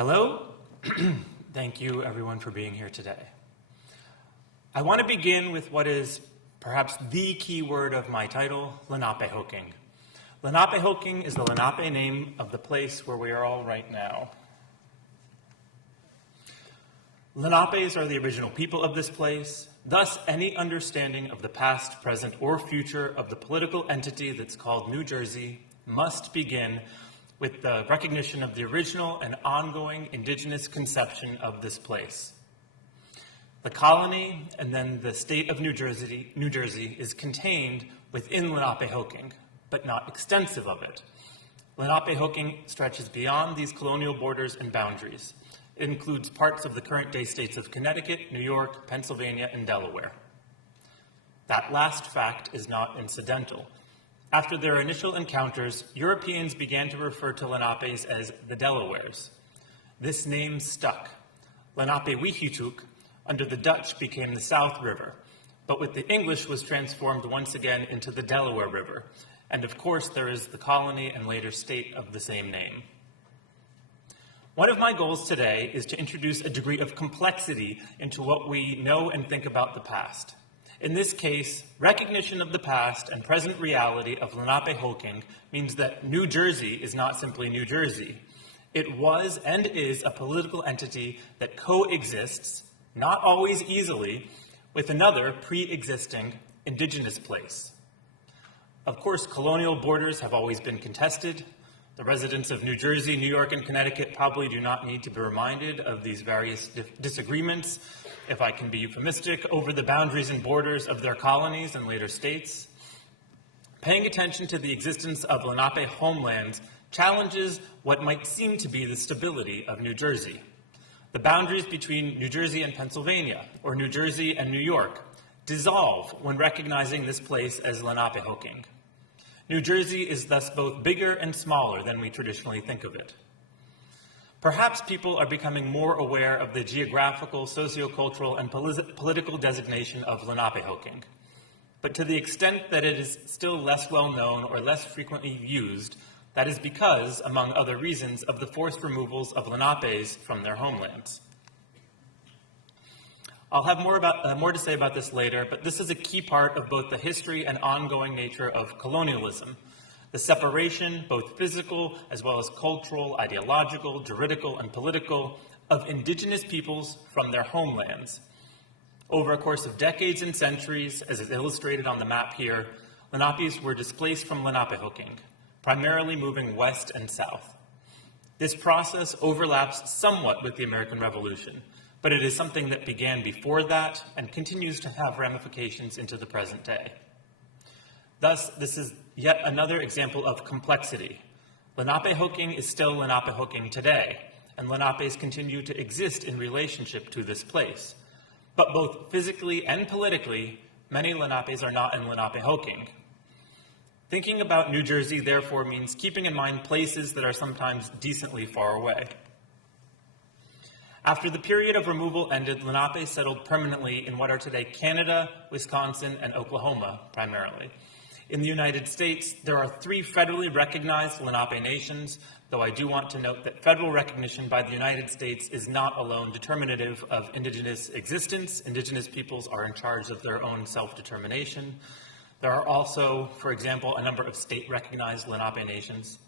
Hello. Thank you everyone for being here today. I want to begin with what is perhaps the key word of my title, Lenapehoking. Lenapehoking is the Lenape name of the place where we are all right now. Lenapes are the original people of this place. Thus, any understanding of the past, present, or future of the political entity that's called New Jersey must begin with the recognition of the original and ongoing indigenous conception of this place. The colony and then the state of New Jersey is contained within Lenapehoking, but not extensive of it. Lenapehoking stretches beyond these colonial borders and boundaries. It includes parts of the current-day states of Connecticut, New York, Pennsylvania, and Delaware. That last fact is not incidental. After their initial encounters, Europeans began to refer to Lenapes as the Delawares. This name stuck. Lenapehoking under the Dutch became the South River, but with the English was transformed once again into the Delaware River. And of course, there is the colony and later state of the same name. One of my goals today is to introduce a degree of complexity into what we know and think about the past. In this case, recognition of the past and present reality of Lenapehoking means that New Jersey is not simply New Jersey. It was and is a political entity that coexists, not always easily, with another pre-existing indigenous place. Of course, colonial borders have always been contested. The residents of New Jersey, New York, and Connecticut probably do not need to be reminded of these various disagreements, if I can be euphemistic, over the boundaries and borders of their colonies and later states. Paying attention to the existence of Lenape homelands challenges what might seem to be the stability of New Jersey. The boundaries between New Jersey and Pennsylvania, or New Jersey and New York, dissolve when recognizing this place as Lenapehoking. New Jersey is thus both bigger and smaller than we traditionally think of it. Perhaps people are becoming more aware of the geographical, sociocultural, and political designation of Lenapehoking. But to the extent that it is still less well known or less frequently used, that is because, among other reasons, of the forced removals of Lenapes from their homelands. I'll have more to say about this later, but this is a key part of both the history and ongoing nature of colonialism. The separation, both physical as well as cultural, ideological, juridical, and political, of indigenous peoples from their homelands. Over a course of decades and centuries, as is illustrated on the map here, Lenapes were displaced from Lenapehoking, primarily moving west and south. This process overlaps somewhat with the American Revolution, but it is something that began before that and continues to have ramifications into the present day. Thus, this is yet another example of complexity. Lenapehoking is still Lenapehoking today, and Lenapes continue to exist in relationship to this place. But both physically and politically, many Lenapes are not in Lenapehoking. Thinking about New Jersey, therefore, means keeping in mind places that are sometimes decently far away. After the period of removal ended, Lenape settled permanently in what are today Canada, Wisconsin, and Oklahoma, primarily. In the United States, there are 3 federally recognized Lenape nations, though I do want to note that federal recognition by the United States is not alone determinative of indigenous existence. Indigenous peoples are in charge of their own self-determination. There are also, for example, a number of state-recognized Lenape nations.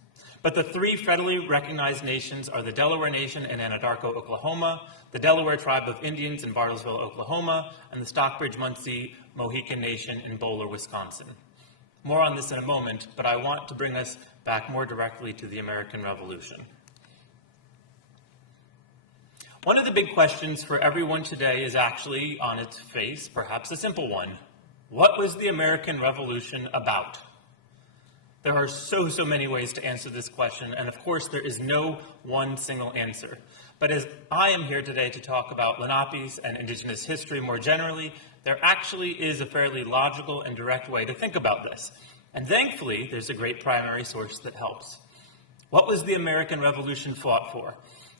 But the 3 federally recognized nations are the Delaware Nation in Anadarko, Oklahoma, the Delaware Tribe of Indians in Bartlesville, Oklahoma, and the Stockbridge-Munsee Mohican Nation in Bowler, Wisconsin. More on this in a moment, but I want to bring us back more directly to the American Revolution. One of the big questions for everyone today is actually, on its face, perhaps a simple one. What was the American Revolution about? There are so many ways to answer this question, and of course there is no one single answer. But as I am here today to talk about Lenapes and indigenous history more generally, there actually is a fairly logical and direct way to think about this. And thankfully, there's a great primary source that helps. What was the American Revolution fought for?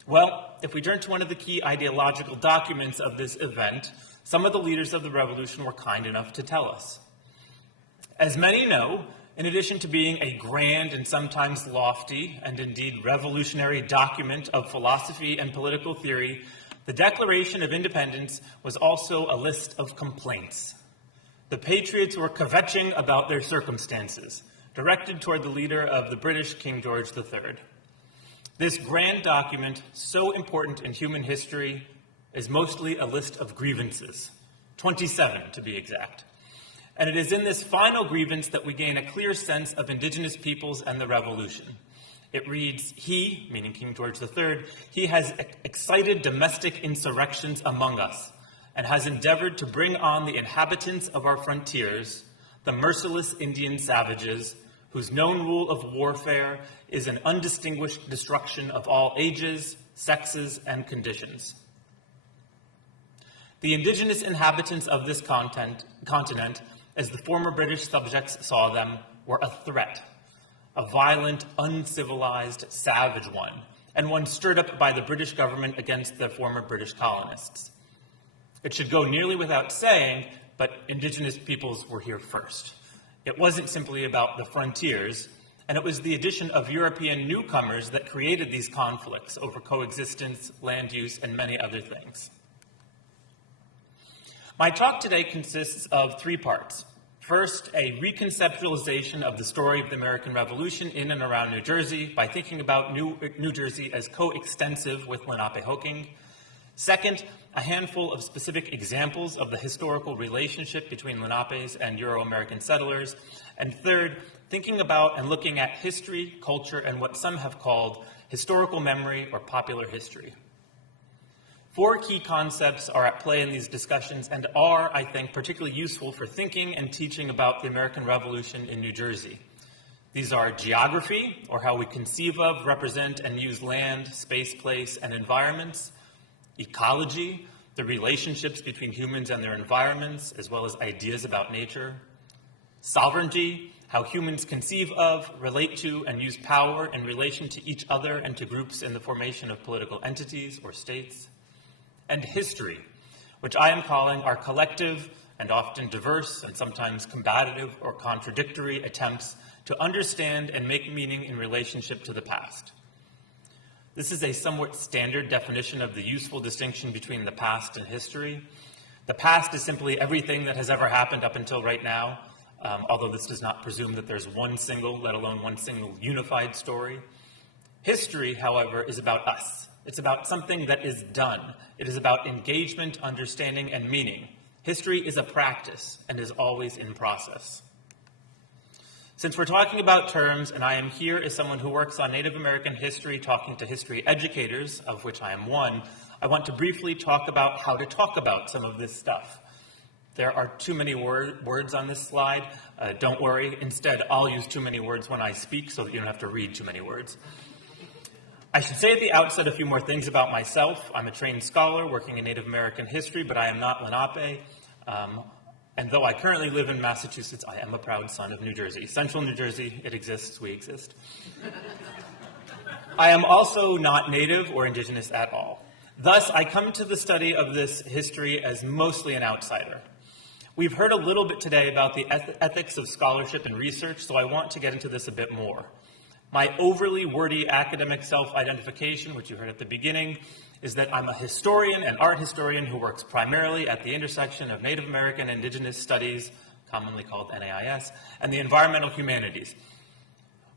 Well, if we turn to one of the key ideological documents of this event, some of the leaders of the revolution were kind enough to tell us. As many know, in addition to being a grand and sometimes lofty and indeed revolutionary document of philosophy and political theory, the Declaration of Independence was also a list of complaints. The patriots were kvetching about their circumstances, directed toward the leader of the British, King George III. This grand document, so important in human history, is mostly a list of grievances, 27 to be exact. And it is in this final grievance that we gain a clear sense of indigenous peoples and the revolution. It reads, he, meaning King George III, he has excited domestic insurrections among us and has endeavored to bring on the inhabitants of our frontiers, the merciless Indian savages, whose known rule of warfare is an undistinguished destruction of all ages, sexes, and conditions. The indigenous inhabitants of this continent, as the former British subjects saw them, were a threat, a violent, uncivilized, savage one, and one stirred up by the British government against the former British colonists. It should go nearly without saying, but indigenous peoples were here first. It wasn't simply about the frontiers, and it was the addition of European newcomers that created these conflicts over coexistence, land use, and many other things. My talk today consists of 3 parts. First, a reconceptualization of the story of the American Revolution in and around New Jersey by thinking about New Jersey as coextensive with Lenapehoking. Second, a handful of specific examples of the historical relationship between Lenapes and Euro-American settlers. And third, thinking about and looking at history, culture, and what some have called historical memory or popular history. 4 key concepts are at play in these discussions and are, I think, particularly useful for thinking and teaching about the American Revolution in New Jersey. These are geography, or how we conceive of, represent, and use land, space, place, and environments; ecology, the relationships between humans and their environments, as well as ideas about nature; sovereignty, how humans conceive of, relate to, and use power in relation to each other and to groups in the formation of political entities or states; and history, which I am calling our collective and often diverse and sometimes combative or contradictory attempts to understand and make meaning in relationship to the past. This is a somewhat standard definition of the useful distinction between the past and history. The past is simply everything that has ever happened up until right now, although this does not presume that there's one single, let alone one single unified story. History, however, is about us. It's about something that is done. It is about engagement, understanding, and meaning. History is a practice and is always in process. Since we're talking about terms, and I am here as someone who works on Native American history, talking to history educators, of which I am one, I want to briefly talk about how to talk about some of this stuff. There are too many words on this slide. Don't worry. Instead, I'll use too many words when I speak so that you don't have to read too many words. I should say at the outset a few more things about myself. I'm a trained scholar working in Native American history, but I am not Lenape. And though I currently live in Massachusetts, I am a proud son of New Jersey. Central New Jersey, it exists, we exist. I am also not Native or Indigenous at all. Thus, I come to the study of this history as mostly an outsider. We've heard a little bit today about the ethics of scholarship and research, so I want to get into this a bit more. My overly wordy academic self-identification, which you heard at the beginning, is that I'm a historian and art historian who works primarily at the intersection of Native American Indigenous studies, commonly called NAIS, and the environmental humanities.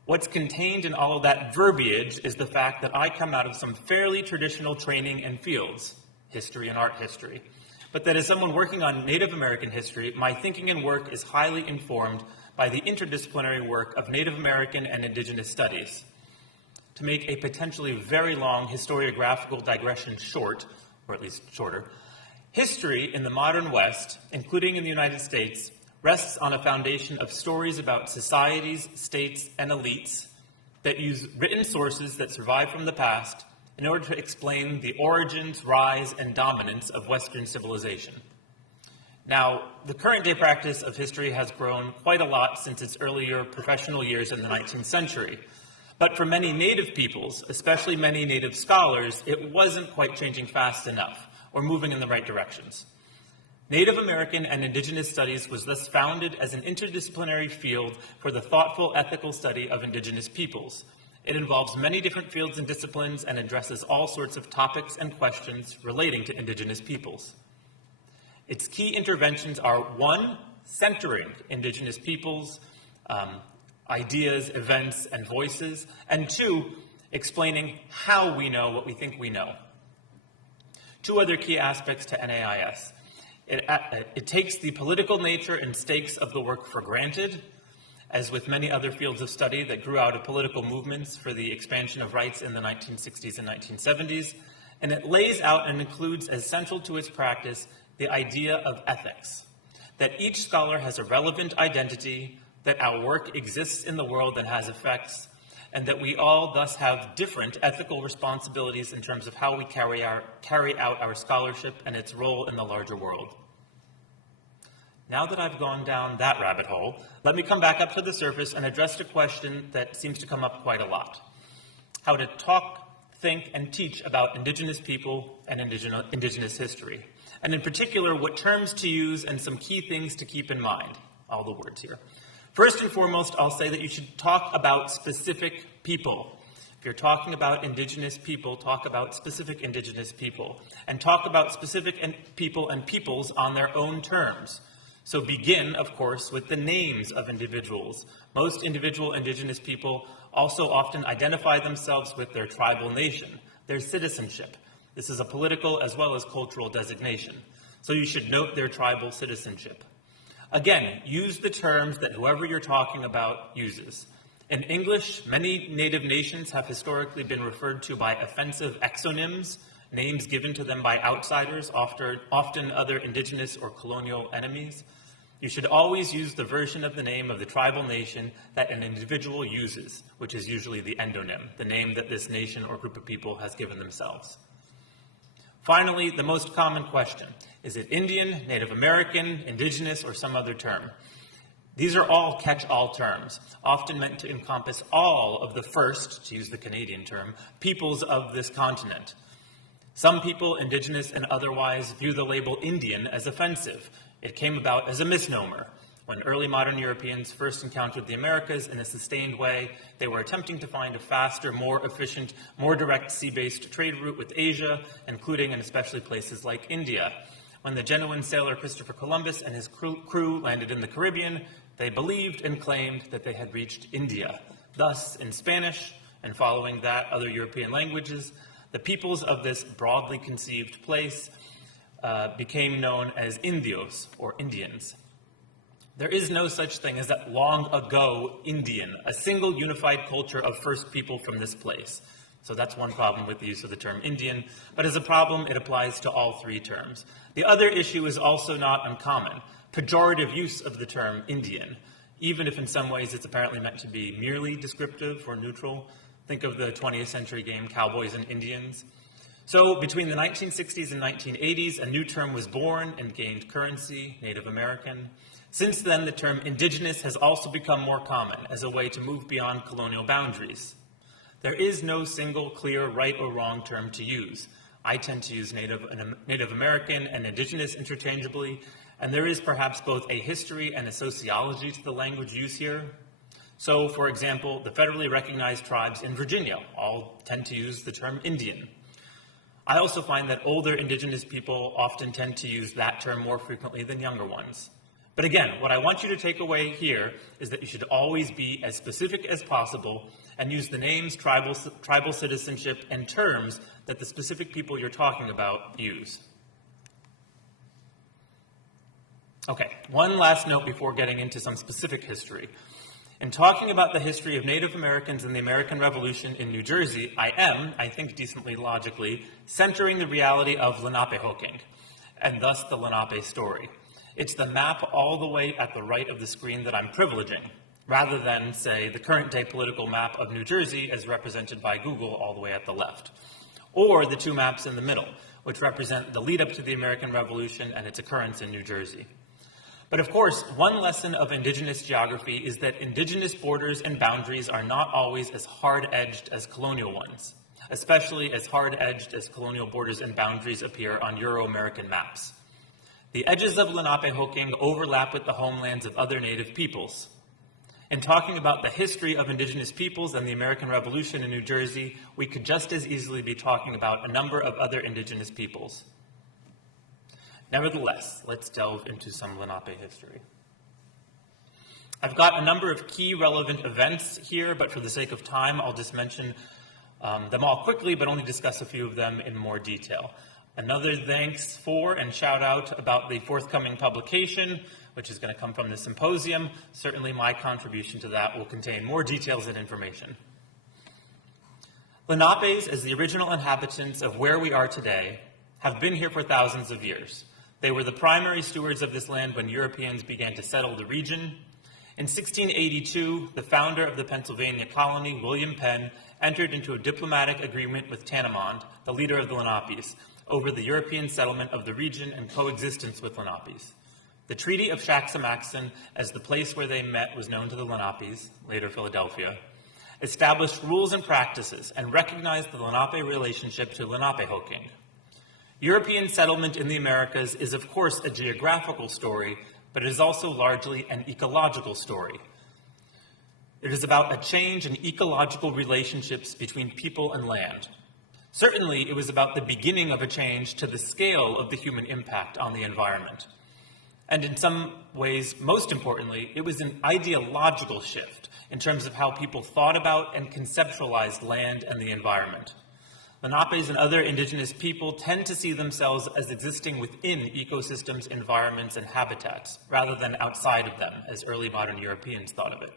What's contained in all of that verbiage is the fact that I come out of some fairly traditional training and fields, history and art history, but that as someone working on Native American history, my thinking and work is highly informed by the interdisciplinary work of Native American and Indigenous studies. To make a potentially very long historiographical digression short, or at least shorter, history in the modern West, including in the United States, rests on a foundation of stories about societies, states, and elites that use written sources that survive from the past in order to explain the origins, rise, and dominance of Western civilization. Now, the current day practice of history has grown quite a lot since its earlier professional years in the 19th century. But for many Native peoples, especially many Native scholars, it wasn't quite changing fast enough or moving in the right directions. Native American and Indigenous Studies was thus founded as an interdisciplinary field for the thoughtful ethical study of Indigenous peoples. It involves many different fields and disciplines and addresses all sorts of topics and questions relating to Indigenous peoples. Its key interventions are: 1, centering Indigenous peoples, ideas, events, and voices, and 2, explaining how we know what we think we know. 2 other key aspects to NAIS. It takes the political nature and stakes of the work for granted, as with many other fields of study that grew out of political movements for the expansion of rights in the 1960s and 1970s, and it lays out and includes as central to its practice the idea of ethics, that each scholar has a relevant identity, that our work exists in the world and has effects, and that we all thus have different ethical responsibilities in terms of how we carry out our scholarship and its role in the larger world. Now that I've gone down that rabbit hole, let me come back up to the surface and address a question that seems to come up quite a lot: how to talk, think, and teach about Indigenous people and Indigenous history, and in particular, what terms to use and some key things to keep in mind. All the words here. First and foremost, I'll say that you should talk about specific people. If you're talking about Indigenous people, talk about specific Indigenous people, and talk about specific people and peoples on their own terms. So begin, of course, with the names of individuals. Most individual Indigenous people also often identify themselves with their tribal nation, their citizenship. This is a political as well as cultural designation. So you should note their tribal citizenship. Again, use the terms that whoever you're talking about uses. In English, many native nations have historically been referred to by offensive exonyms, names given to them by outsiders, often other indigenous or colonial enemies. You should always use the version of the name of the tribal nation that an individual uses, which is usually the endonym, the name that this nation or group of people has given themselves. Finally, the most common question: is it Indian, Native American, Indigenous, or some other term? These are all catch-all terms, often meant to encompass all of the first, to use the Canadian term, peoples of this continent. Some people, Indigenous and otherwise, view the label Indian as offensive. It came about as a misnomer. When early modern Europeans first encountered the Americas in a sustained way, they were attempting to find a faster, more efficient, more direct sea-based trade route with Asia, including and especially places like India. When the genuine sailor Christopher Columbus and his crew landed in the Caribbean, they believed and claimed that they had reached India. Thus, in Spanish, and following that, other European languages, the peoples of this broadly conceived place became known as Indios, or Indians. There is no such thing as that long ago Indian, a single unified culture of first people from this place. So that's one problem with the use of the term Indian, but as a problem, it applies to all 3 terms. The other issue is also not uncommon: pejorative use of the term Indian, even if in some ways it's apparently meant to be merely descriptive or neutral. Think of the 20th century game Cowboys and Indians. So between the 1960s and 1980s, a new term was born and gained currency: Native American. Since then, the term Indigenous has also become more common as a way to move beyond colonial boundaries. There is no single clear right or wrong term to use. I tend to use Native American and Indigenous interchangeably, and there is perhaps both a history and a sociology to the language use here. So, for example, the federally recognized tribes in Virginia all tend to use the term Indian. I also find that older Indigenous people often tend to use that term more frequently than younger ones. But again, what I want you to take away here is that you should always be as specific as possible and use the names, tribal citizenship, and terms that the specific people you're talking about use. Okay, one last note before getting into some specific history. In talking about the history of Native Americans and the American Revolution in New Jersey, I am, I think decently logically, centering the reality of Lenapehoking, and thus the Lenape story. It's the map all the way at the right of the screen that I'm privileging, rather than, say, the current day political map of New Jersey as represented by Google all the way at the left, or the 2 maps in the middle, which represent the lead up to the American Revolution and its occurrence in New Jersey. But of course, one lesson of Indigenous geography is that Indigenous borders and boundaries are not always as hard-edged as colonial ones, especially as hard-edged as colonial borders and boundaries appear on Euro-American maps. The edges of Lenapehoking overlap with the homelands of other Native peoples. In talking about the history of Indigenous peoples and the American Revolution in New Jersey, we could just as easily be talking about a number of other Indigenous peoples. Nevertheless, let's delve into some Lenape history. I've got a number of key relevant events here, but for the sake of time, I'll just mention them all quickly, but only discuss a few of them in more detail. Another thanks for and shout out about the forthcoming publication, which is going to come from the symposium. Certainly my contribution to that will contain more details and information. Lenapes, as the original inhabitants of where we are today, have been here for thousands of years. They were the primary stewards of this land when Europeans began to settle the region. In 1682, the founder of the Pennsylvania colony, William Penn, entered into a diplomatic agreement with Tannenmond, the leader of the Lenapes, over the European settlement of the region and coexistence with Lenapes. The Treaty of Shaxamaxon, as the place where they met was known to the Lenapes, later Philadelphia, established rules and practices and recognized the Lenape relationship to Lenapehoking. European settlement in the Americas is, of course, a geographical story, but it is also largely an ecological story. It is about a change in ecological relationships between people and land. Certainly, it was about the beginning of a change to the scale of the human impact on the environment. And in some ways, most importantly, it was an ideological shift in terms of how people thought about and conceptualized land and the environment. Lenapes and other indigenous people tend to see themselves as existing within ecosystems, environments, and habitats, rather than outside of them, as early modern Europeans thought of it.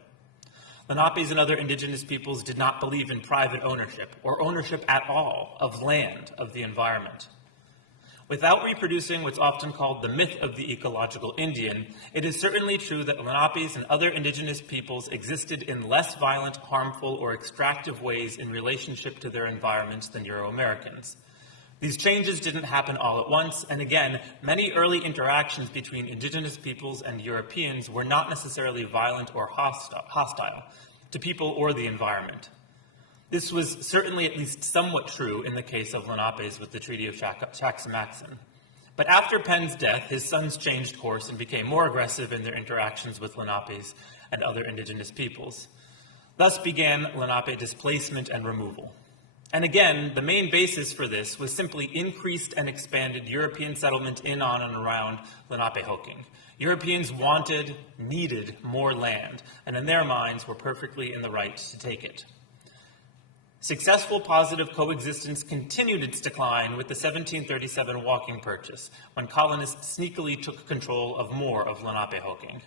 Lenapes and other indigenous peoples did not believe in private ownership, or ownership at all, of land, of the environment. Without reproducing what's often called the myth of the ecological Indian, it is certainly true that Lenapes and other indigenous peoples existed in less violent, harmful, or extractive ways in relationship to their environments than Euro-Americans. These changes didn't happen all at once, and again, many early interactions between indigenous peoples and Europeans were not necessarily violent or hostile to people or the environment. This was certainly at least somewhat true in the case of Lenapes with the Treaty of Shaxamaxon. But after Penn's death, his sons changed course and became more aggressive in their interactions with Lenapes and other indigenous peoples. Thus began Lenape displacement and removal. And again, the main basis for this was simply increased and expanded European settlement in, on, and around Lenapehoking. Europeans wanted, needed more land, and in their minds were perfectly in the right to take it. Successful positive coexistence continued its decline with the 1737 Walking Purchase, when colonists sneakily took control of more of Lenapehoking.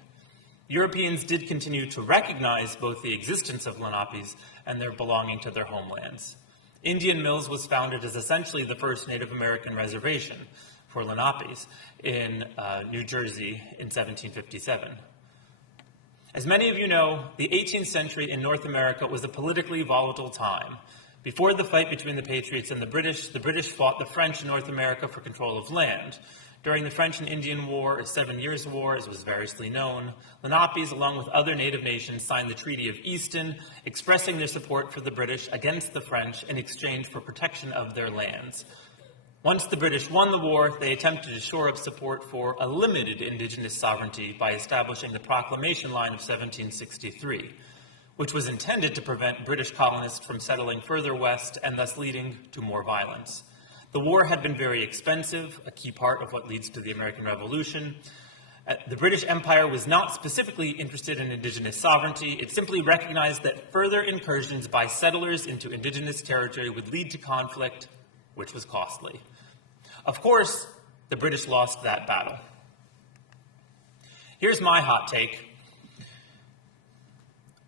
Europeans did continue to recognize both the existence of Lenapes and their belonging to their homelands. Indian Mills was founded as essentially the first Native American reservation for Lenapes in New Jersey in 1757. As many of you know, the 18th century in North America was a politically volatile time. Before the fight between the Patriots and the British fought the French in North America for control of land. During the French and Indian War, or 7 Years' War, as was variously known, Lenapes, along with other native nations, signed the Treaty of Easton, expressing their support for the British against the French in exchange for protection of their lands. Once the British won the war, they attempted to shore up support for a limited indigenous sovereignty by establishing the Proclamation Line of 1763, which was intended to prevent British colonists from settling further west and thus leading to more violence. The war had been very expensive, a key part of what leads to the American Revolution. The British Empire was not specifically interested in indigenous sovereignty. It simply recognized that further incursions by settlers into indigenous territory would lead to conflict, which was costly. Of course, the British lost that battle. Here's my hot take.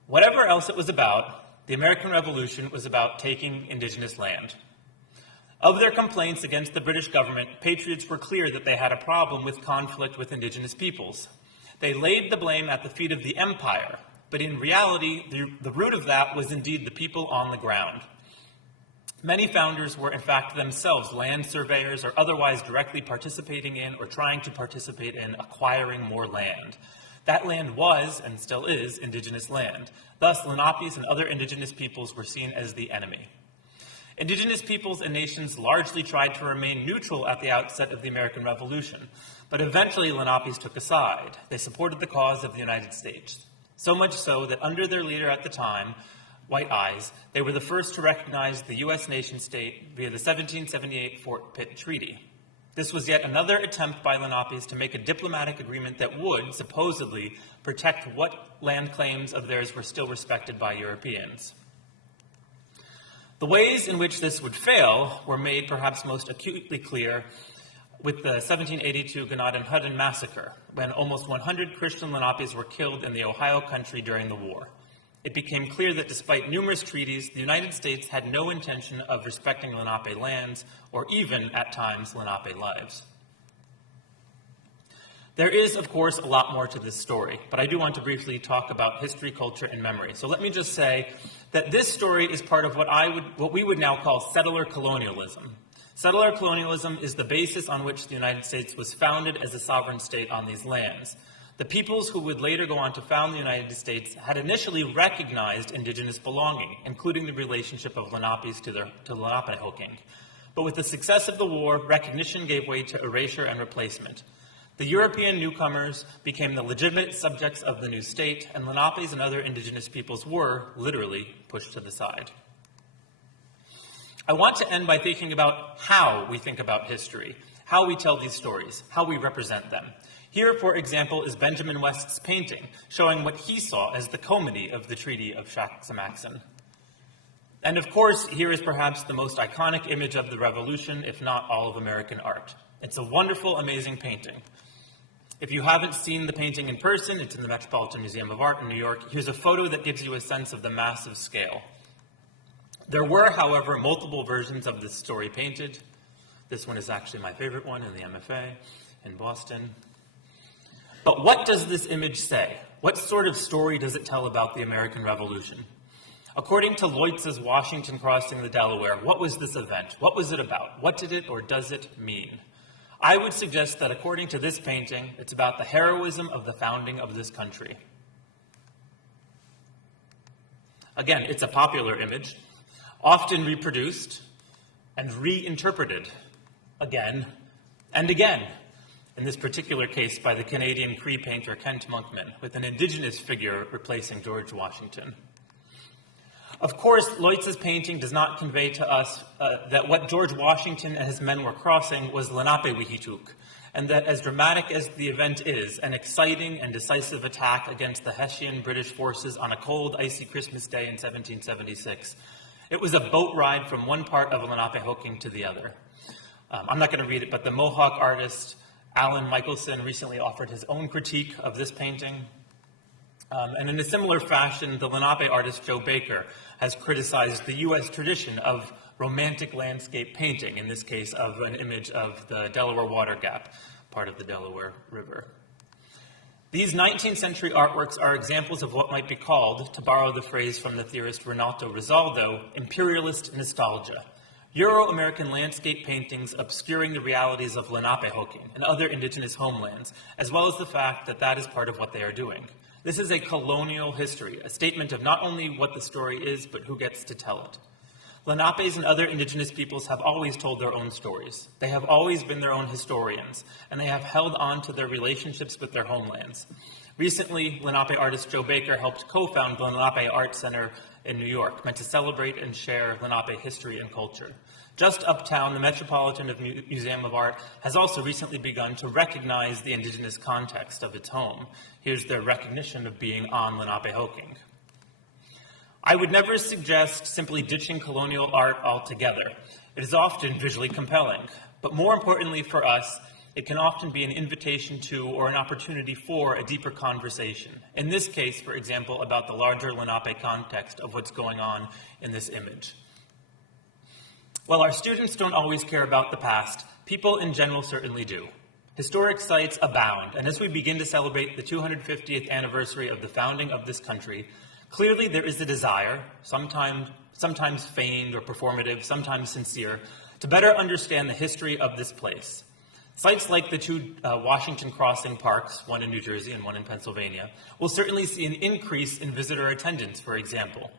Whatever else it was about, the American Revolution was about taking indigenous land. Of their complaints against the British government, patriots were clear that they had a problem with conflict with indigenous peoples. They laid the blame at the feet of the empire, but in reality, the root of that was indeed the people on the ground. Many founders were in fact themselves land surveyors or otherwise directly participating in or trying to participate in acquiring more land. That land was, and still is, indigenous land. Thus, Lenapes and other indigenous peoples were seen as the enemy. Indigenous peoples and nations largely tried to remain neutral at the outset of the American Revolution. But eventually, Lenapes took a side. They supported the cause of the United States. So much so that under their leader at the time, White Eyes, they were the first to recognize the U.S. nation-state via the 1778 Fort Pitt Treaty. This was yet another attempt by Lenapes to make a diplomatic agreement that would, supposedly, protect what land claims of theirs were still respected by Europeans. The ways in which this would fail were made perhaps most acutely clear with the 1782 Gnadenhutten massacre, when almost 100 Christian Lenapes were killed in the Ohio country during the war. It became clear that despite numerous treaties, the United States had no intention of respecting Lenape lands, or even, at times, Lenape lives. There is, of course, a lot more to this story, but I do want to briefly talk about history, culture, and memory. So let me just say that this story is part of what we would now call settler colonialism. Settler colonialism is the basis on which the United States was founded as a sovereign state on these lands. The peoples who would later go on to found the United States had initially recognized indigenous belonging, including the relationship of Lenapes to Lenapehoking. But with the success of the war, recognition gave way to erasure and replacement. The European newcomers became the legitimate subjects of the new state, and Lenapes and other indigenous peoples were, literally, pushed to the side. I want to end by thinking about how we think about history, how we tell these stories, how we represent them. Here, for example, is Benjamin West's painting, showing what he saw as the comity of the Treaty of Saxe-Maxen. And of course, here is perhaps the most iconic image of the Revolution, if not all of American art. It's a wonderful, amazing painting. If you haven't seen the painting in person, it's in the Metropolitan Museum of Art in New York. Here's a photo that gives you a sense of the massive scale. There were, however, multiple versions of this story painted. This one is actually my favorite one in the MFA in Boston. But what does this image say? What sort of story does it tell about the American Revolution? According to Leutz's Washington crossing the Delaware, what was this event? What was it about? What did it or does it mean? I would suggest that according to this painting, it's about the heroism of the founding of this country. Again, it's a popular image, often reproduced and reinterpreted again and again. In this particular case by the Canadian Cree painter Kent Monkman, with an indigenous figure replacing George Washington. Of course, Leutz's painting does not convey to us that what George Washington and his men were crossing was Lenapehoking, and that as dramatic as the event is, an exciting and decisive attack against the Hessian British forces on a cold, icy Christmas day in 1776, it was a boat ride from one part of Lenapehoking to the other. I'm not going to read it, but the Mohawk artist Alan Michelson recently offered his own critique of this painting. And in a similar fashion, the Lenape artist Joe Baker has criticized the U.S. tradition of romantic landscape painting, in this case of an image of the Delaware Water Gap, part of the Delaware River. These 19th century artworks are examples of what might be called, to borrow the phrase from the theorist Renato Rosaldo, imperialist nostalgia. Euro-American landscape paintings obscuring the realities of Lenapehoking and other indigenous homelands, as well as the fact that that is part of what they are doing. This is a colonial history, a statement of not only what the story is, but who gets to tell it. Lenapes and other indigenous peoples have always told their own stories. They have always been their own historians, and they have held on to their relationships with their homelands. Recently, Lenape artist Joe Baker helped co-found the Lenape Art Center in New York, meant to celebrate and share Lenape history and culture. Just uptown, the Metropolitan Museum of Art has also recently begun to recognize the indigenous context of its home. Here's their recognition of being on Lenapehoking. I would never suggest simply ditching colonial art altogether. It is often visually compelling, but more importantly for us, it can often be an invitation to or an opportunity for a deeper conversation. In this case, for example, about the larger Lenape context of what's going on in this image. While our students don't always care about the past, people in general certainly do. Historic sites abound, and as we begin to celebrate the 250th anniversary of the founding of this country, clearly there is a desire, sometimes feigned or performative, sometimes sincere, to better understand the history of this place. Sites like the two Washington Crossing parks, one in New Jersey and one in Pennsylvania, will certainly see an increase in visitor attendance, for example.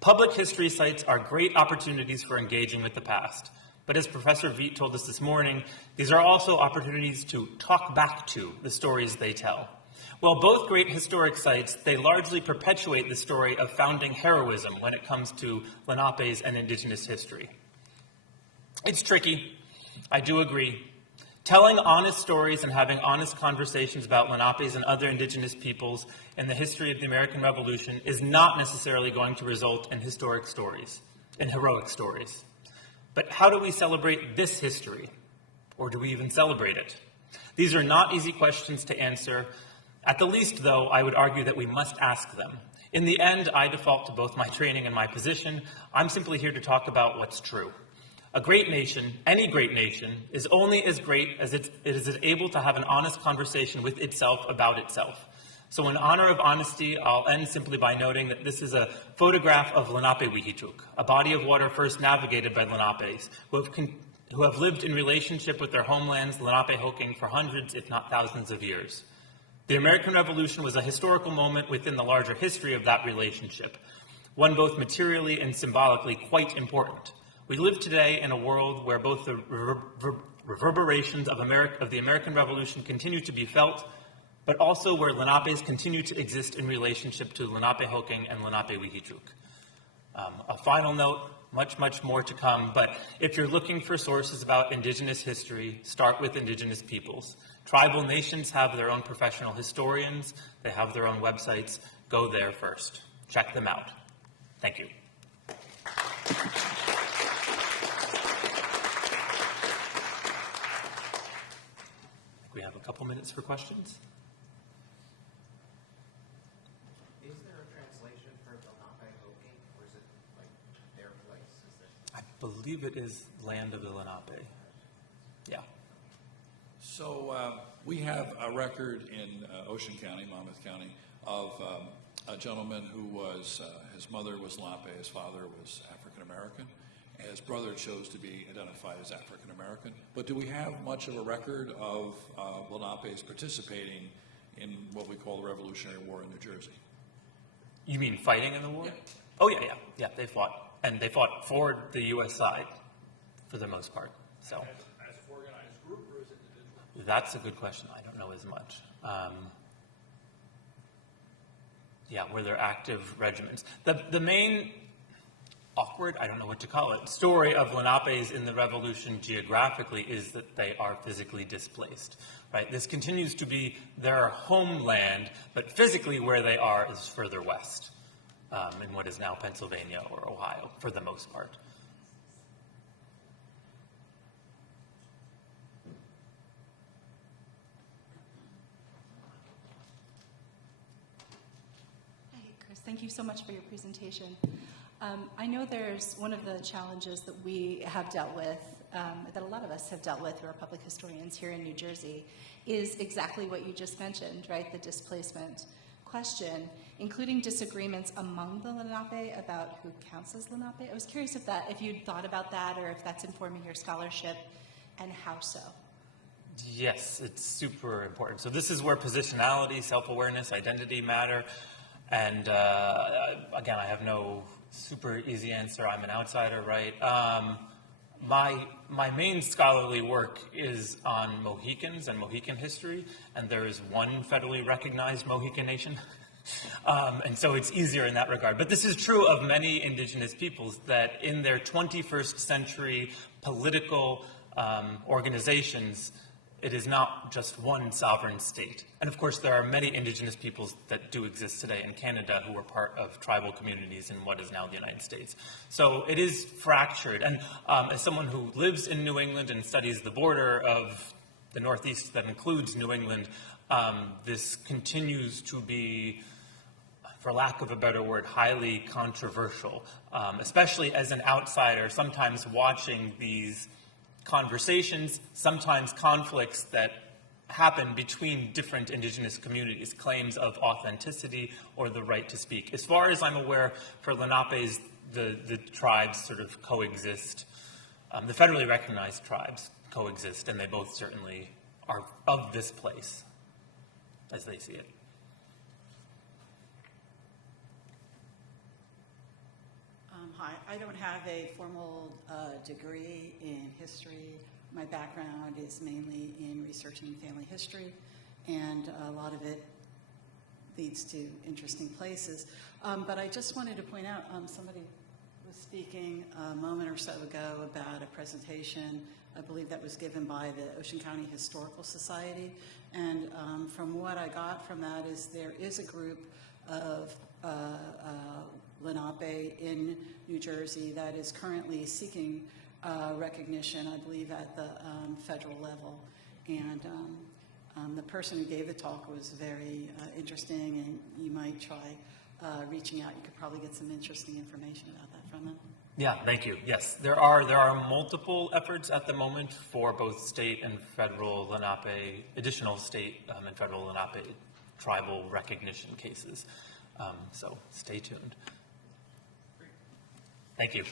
Public history sites are great opportunities for engaging with the past. But as Professor Veit told us this morning, these are also opportunities to talk back to the stories they tell. Well, both great historic sites, they largely perpetuate the story of founding heroism when it comes to Lenape's and Indigenous history. It's tricky, I do agree. Telling honest stories and having honest conversations about Lenape's and other Indigenous peoples in the history of the American Revolution is not necessarily going to result in historic stories, in heroic stories. But how do we celebrate this history? Or do we even celebrate it? These are not easy questions to answer. At the least, though, I would argue that we must ask them. In the end, I default to both my training and my position. I'm simply here to talk about what's true. A great nation, any great nation, is only as great as it is able to have an honest conversation with itself about itself. So in honor of honesty, I'll end simply by noting that this is a photograph of Lenapehoking, a body of water first navigated by Lenapes, who have lived in relationship with their homelands, Lenapehoking, for hundreds, if not thousands of years. The American Revolution was a historical moment within the larger history of that relationship, one both materially and symbolically quite important. We live today in a world where both the reverberations of the American Revolution continue to be felt, but also where Lenapes continue to exist in relationship to Lenapehoking and Lenapehoking. A final note, much more to come, but if you're looking for sources about Indigenous history, start with Indigenous peoples. Tribal nations have their own professional historians, they have their own websites. Go there first. Check them out. Thank you. We have a couple minutes for questions. Is there a translation for Lenapehoking, or is it like their place? I believe it is Land of the Lenape. Yeah. So we have a record in Ocean County, Monmouth County, of a gentleman who was, his mother was Lenape, his father was African American. His brother chose to be identified as African American. But do we have much of a record of Lenapes participating in what we call the Revolutionary War in New Jersey? You mean fighting in the war? Yeah. Oh, yeah, they fought. And they fought for the U.S. side, for the most part. So As organized group or as individual? that's a good question. I don't know as much. Yeah, were there active regiments? The main awkward, I don't know what to call it, story of Lenapes in the Revolution geographically is that they are physically displaced, right? This continues to be their homeland, but physically where they are is further west, in what is now Pennsylvania or Ohio, for the most part. Hi, Chris. Thank you so much for your presentation. I know there's one of the challenges that we have dealt with, that a lot of us have dealt with who are public historians here in New Jersey, is exactly what you just mentioned, right? The displacement question, including disagreements among the Lenape about who counts as Lenape. I was curious if you'd thought about that or if that's informing your scholarship, and how so? Yes, it's super important. So this is where positionality, self-awareness, identity matter. And again, I have no super easy answer. I'm an outsider, right? My main scholarly work is on Mohicans and Mohican history, and there is one federally recognized Mohican nation. And so it's easier in that regard. But this is true of many indigenous peoples, that in their 21st century political organizations, it is not just one sovereign state. And of course, there are many indigenous peoples that do exist today in Canada who are part of tribal communities in what is now the United States. So it is fractured. And as someone who lives in New England and studies the border of the Northeast that includes New England, this continues to be, for lack of a better word, highly controversial, especially as an outsider, sometimes watching these conversations, sometimes conflicts that happen between different indigenous communities, claims of authenticity or the right to speak. As far as I'm aware, for Lenapes, the tribes sort of coexist. The federally recognized tribes coexist, and they both certainly are of this place, as they see it. Hi, I don't have a formal degree in history. My background is mainly in researching family history, and a lot of it leads to interesting places. But I just wanted to point out, somebody was speaking a moment or so ago about a presentation, I believe that was given by the Ocean County Historical Society. And from what I got from that is there is a group of Lenape in New Jersey that is currently seeking recognition, I believe, at the federal level. And the person who gave the talk was very interesting, and you might try reaching out. You could probably get some interesting information about that from them. Yeah, thank you. Yes, there are multiple efforts at the moment for both state and federal Lenape, additional state and federal Lenape tribal recognition cases. So stay tuned. Thank you.